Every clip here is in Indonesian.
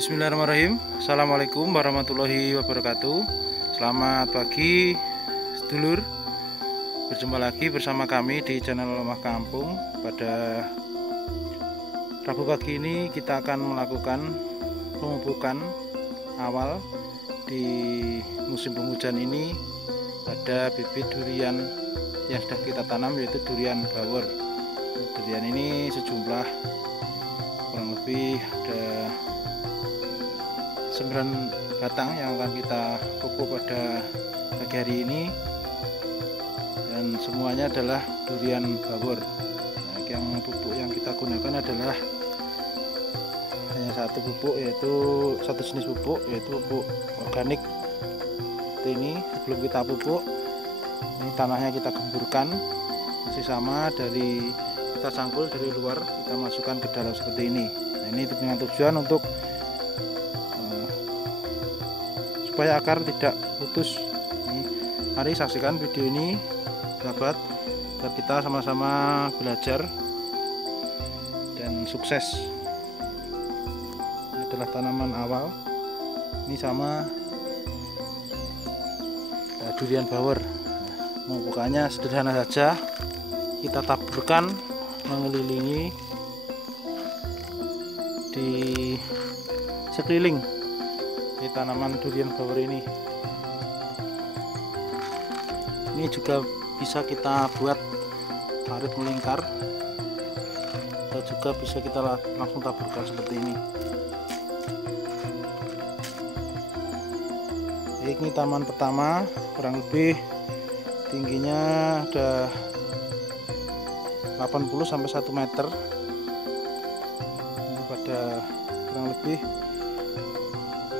Bismillahirrahmanirrahim. Assalamualaikum warahmatullahi wabarakatuh. Selamat pagi sedulur. Berjumpa lagi bersama kami di channel Lemah Kampung. Pada Rabu pagi ini kita akan melakukan pemupukan awal di musim penghujan ini pada bibit durian yang sudah kita tanam, yaitu durian bawor. Durian ini sejumlah kurang lebih ada 9 batang yang akan kita pupuk pada pagi hari ini, dan semuanya adalah durian bawor. Nah, yang pupuk yang kita gunakan adalah hanya satu pupuk, yaitu satu jenis pupuk, yaitu pupuk organik. Ini sebelum kita pupuk, ini tanahnya kita gemburkan, masih sama dari kita cangkul dari luar, kita masukkan ke dalam seperti ini. Nah, ini dengan tujuan untuk supaya akar tidak putus. Mari saksikan video ini sahabat, agar kita sama-sama belajar dan sukses. Ini adalah tanaman awal, ini sama durian bawor. Pemupukannya sederhana saja, kita taburkan mengelilingi di sekeliling di tanaman durian bawor ini. Ini juga bisa kita buat parit melingkar, atau juga bisa kita langsung taburkan seperti ini. Ini taman pertama, kurang lebih tingginya ada 80 sampai 1 meter. Ini pada kurang lebih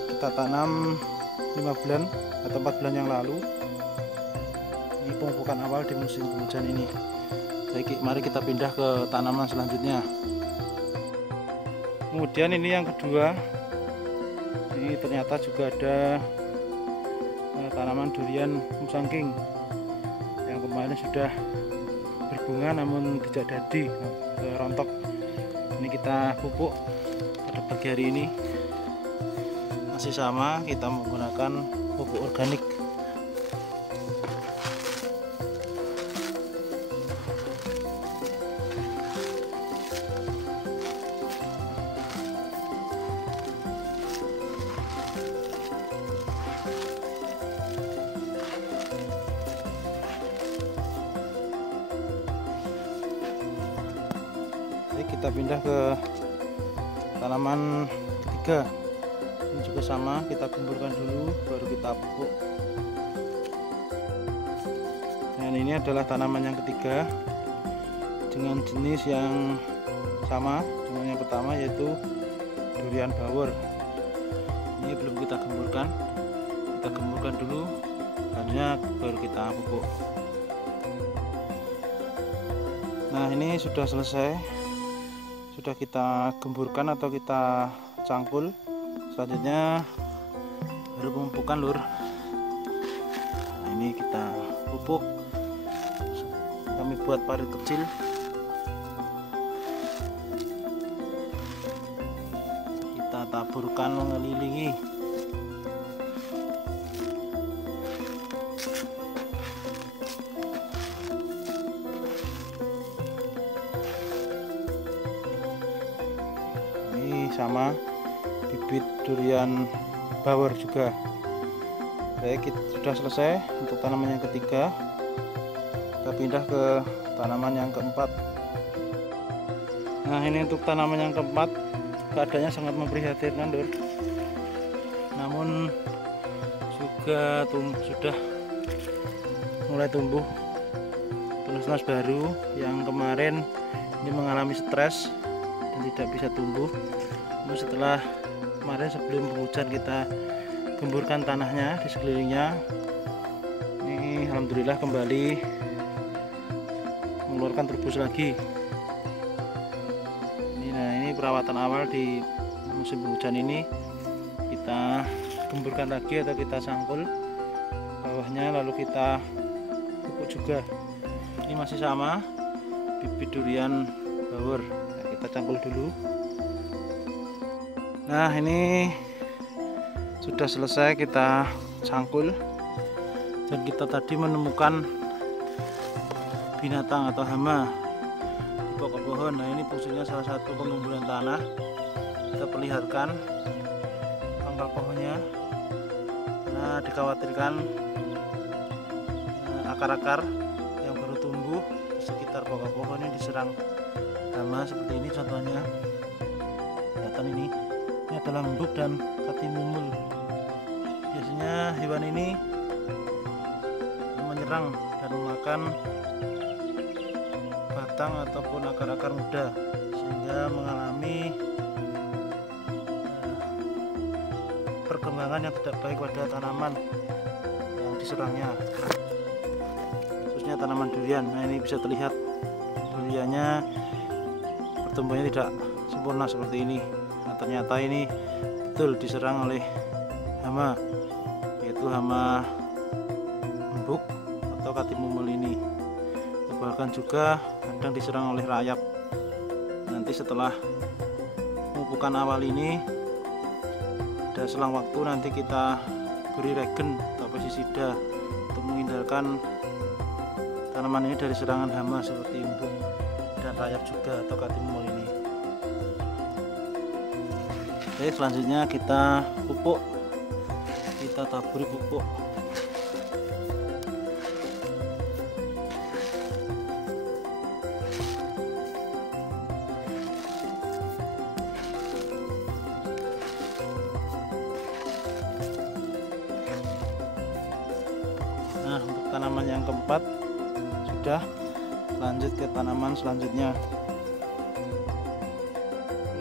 kita tanam 5 bulan atau 4 bulan yang lalu. Ini pemupukan awal di musim penghujan ini. Jadi mari kita pindah ke tanaman selanjutnya. Kemudian ini yang kedua, ini ternyata juga ada tanaman durian musangking yang kemarin sudah berbunga namun tidak jadi, rontok. Ini kita pupuk pada pagi hari ini. Masih sama, kita menggunakan pupuk organik. Jadi kita pindah ke tanaman ketiga. Ini juga sama, kita gemburkan dulu baru kita pupuk. Dan ini adalah tanaman yang ketiga dengan jenis yang sama dengan yang pertama, yaitu durian bawor. Ini belum kita gemburkan dulu, barunya baru kita pupuk. Nah, ini sudah selesai, sudah kita gemburkan atau kita cangkul. Selanjutnya baru pemupukan lur. Nah, ini kita pupuk, kami buat parit kecil. Kita taburkan mengelilingi. Ini sama bibit durian bawor juga. Baik, sudah selesai untuk tanaman yang ketiga. Kita pindah ke tanaman yang keempat. Nah, ini untuk tanaman yang keempat, keadaannya sangat memprihatinkan lur. Namun juga sudah mulai tumbuh tunas-tunas baru yang kemarin ini mengalami stres dan tidak bisa tumbuh. Namun setelah kemarin sebelum penghujan kita gemburkan tanahnya di sekelilingnya, ini alhamdulillah kembali mengeluarkan terbus lagi. Ini perawatan awal di musim penghujan ini. Kita gemburkan lagi atau kita sangkul bawahnya, lalu kita pupuk juga. Ini masih sama bibit durian bawor. Nah, kita cangkul dulu. Nah, ini sudah selesai kita cangkul, dan kita tadi menemukan binatang atau hama di pokok pohon. Nah, ini fungsinya salah satu pengumbulan tanah. Kita perlihatkan pangkal pohonnya. Nah, dikhawatirkan akar-akar yang baru tumbuh di sekitar pokok pohon ini diserang hama seperti ini. Contohnya kelihatan ini adalah embuk dan katimumul. Biasanya hewan ini menyerang dan memakan batang ataupun akar-akar muda, sehingga mengalami perkembangan yang tidak baik pada tanaman yang diserangnya, khususnya tanaman durian. Nah, ini bisa terlihat duriannya pertumbuhannya tidak sempurna seperti ini. Nah, ternyata ini betul diserang oleh hama, yaitu hama embuk atau katimumul ini. Bahkan juga kadang diserang oleh rayap. Nanti setelah pemupukan awal ini, ada selang waktu nanti kita beri regen atau pestisida untuk menghindarkan tanaman ini dari serangan hama seperti embuk dan rayap juga atau katimumul ini. Oke, selanjutnya kita pupuk, kita taburi pupuk. Nah, untuk tanaman yang keempat sudah, lanjut ke tanaman selanjutnya.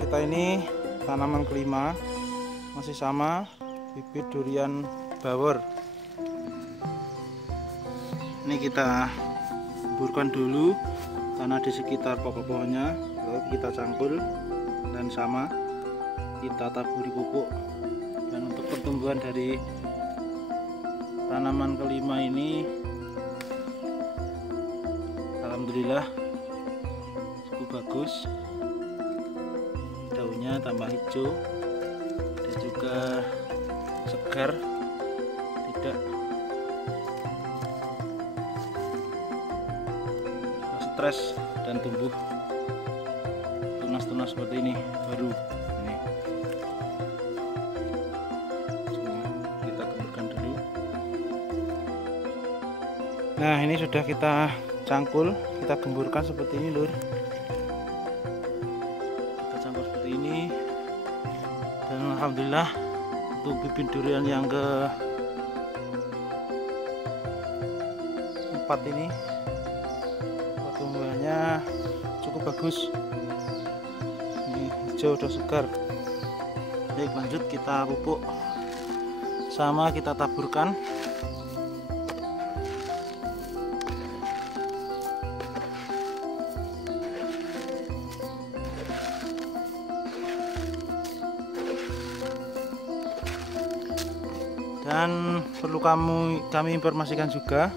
Kita ini tanaman kelima, masih sama, bibit durian bawor. Ini kita buburkan dulu tanah di sekitar pokok pohonnya, lalu kita cangkul dan sama kita taburi pupuk. Dan untuk pertumbuhan dari tanaman kelima ini alhamdulillah cukup bagus, daunnya tambah hijau dan juga segar, tidak stres dan tumbuh tunas-tunas seperti ini baru. Ini kita gemburkan dulu. Nah, ini sudah kita cangkul, kita gemburkan seperti ini, lur. Kita cangkul seperti ini, dan alhamdulillah untuk bibit durian yang ke-4 ini pertumbuhannya cukup bagus. Ini hijau dan segar. Baik, lanjut kita pupuk, sama kita taburkan. Dan perlu kami informasikan juga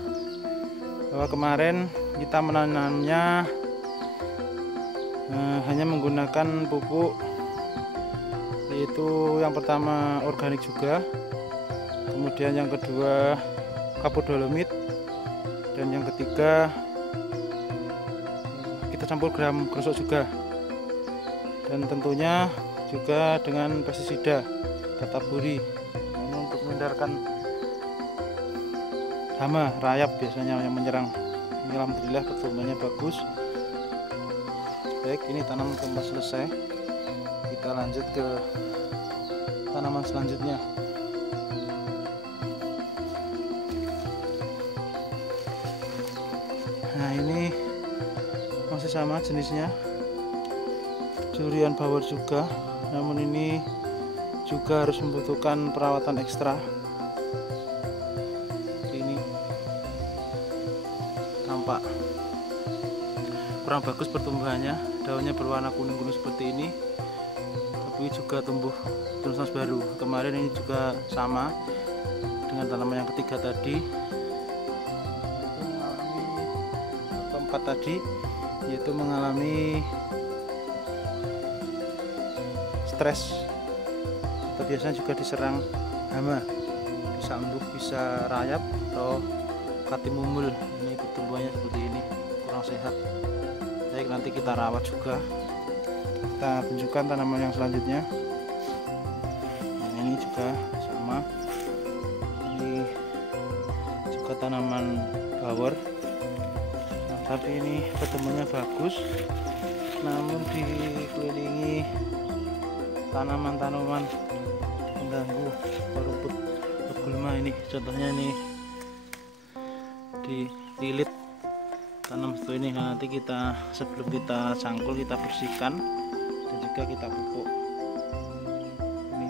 bahwa kemarin kita menanamnya hanya menggunakan pupuk, yaitu yang pertama organik juga, kemudian yang kedua kapodolomit, dan yang ketiga kita campur gram grosok juga, dan tentunya juga dengan pestisida kita taburi untuk menghindarkan hama, rayap biasanya yang menyerang. Ini alhamdulillah pertumbuhannya bagus. Baik, ini tanaman keempat selesai. Kita lanjut ke tanaman selanjutnya. Nah, ini masih sama jenisnya, durian bawor juga, namun ini juga harus membutuhkan perawatan ekstra. Ini tampak kurang bagus pertumbuhannya, daunnya berwarna kuning-kuning seperti ini, tapi juga tumbuh tunas baru. Kemarin ini juga sama dengan tanaman yang ketiga tadi, keempat tadi, yaitu mengalami stres atau biasanya juga diserang hama, bisa embuk, bisa rayap atau katimumul. Ini pertumbuhannya seperti ini, kurang sehat. Baik, nanti kita rawat juga. Kita tunjukkan tanaman yang selanjutnya. Nah, ini juga sama, ini juga tanaman bawor. Nah, tapi ini pertumbuhannya bagus, namun dikelilingi tanaman-tanaman mengganggu rumput gulma. Ini contohnya ini dililit tanam seperti ini. Nah, nanti kita sebelum kita cangkul kita bersihkan dan juga kita pupuk. Ini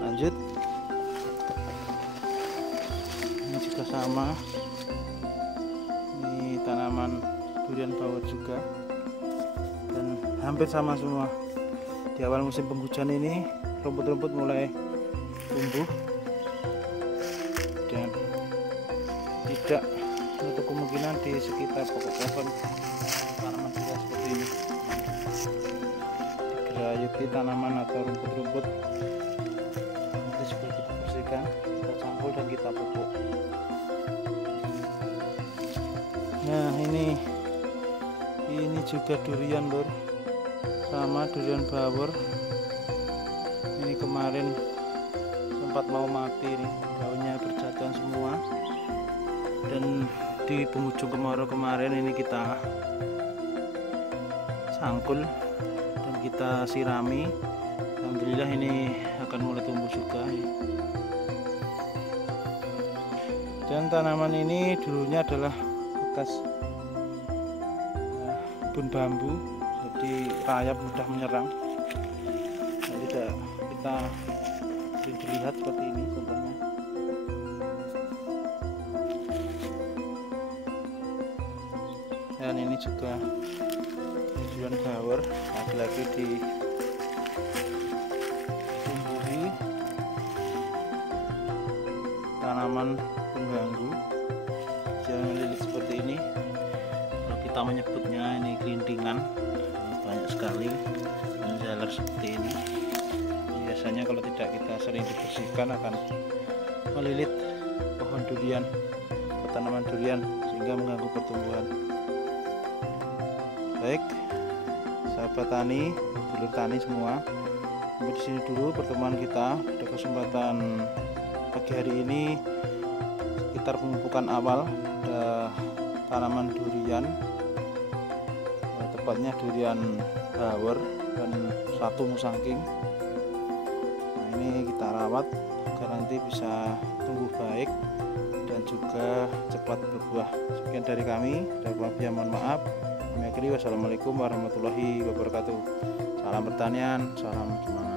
lanjut, ini juga sama, ini tanaman durian bawor juga dan hampir sama semua. Di awal musim penghujan ini rumput-rumput mulai tumbuh dan tidak untuk kemungkinan di sekitar pokok pohon tanaman durian seperti ini digerayuti tanaman atau rumput-rumput. Nanti juga kita bersihkan, kita cangkul dan kita pupuk. Nah, ini juga durian lur, sama durian bawor. Ini kemarin sempat mau mati nih, daunnya berjatuhan semua. Dan di penghujung kemarau kemarin ini kita sangkul dan kita sirami. Alhamdulillah ini akan mulai tumbuh juga. Dan tanaman ini dulunya adalah bekas kebun bambu, jadi rayap mudah menyerang. Nah, tidak kita dilihat seperti ini contohnya. Dan ini juga durian bawor, lagi-lagi ditumbuhi tanaman pengganggu jangan lilit seperti ini. Kalau kita menyebutnya ini kelintingan, banyak sekali menjalar seperti ini. Biasanya kalau tidak kita sering dibersihkan akan melilit pohon durian atau tanaman durian sehingga mengganggu pertumbuhan. Baik, sahabat tani, dulur tani semua, sampai di sini dulu pertemuan kita pada kesempatan pagi hari ini sekitar pemupukan awal pada tanaman durian, tepatnya durian bawor dan satu musangking. Nah, ini kita rawat agar nanti bisa tumbuh baik dan juga cepat berbuah. Sekian dari kami, dari Wabia, mohon maaf. Wassalamualaikum warahmatullahi wabarakatuh. Salam pertanian, salam semangat.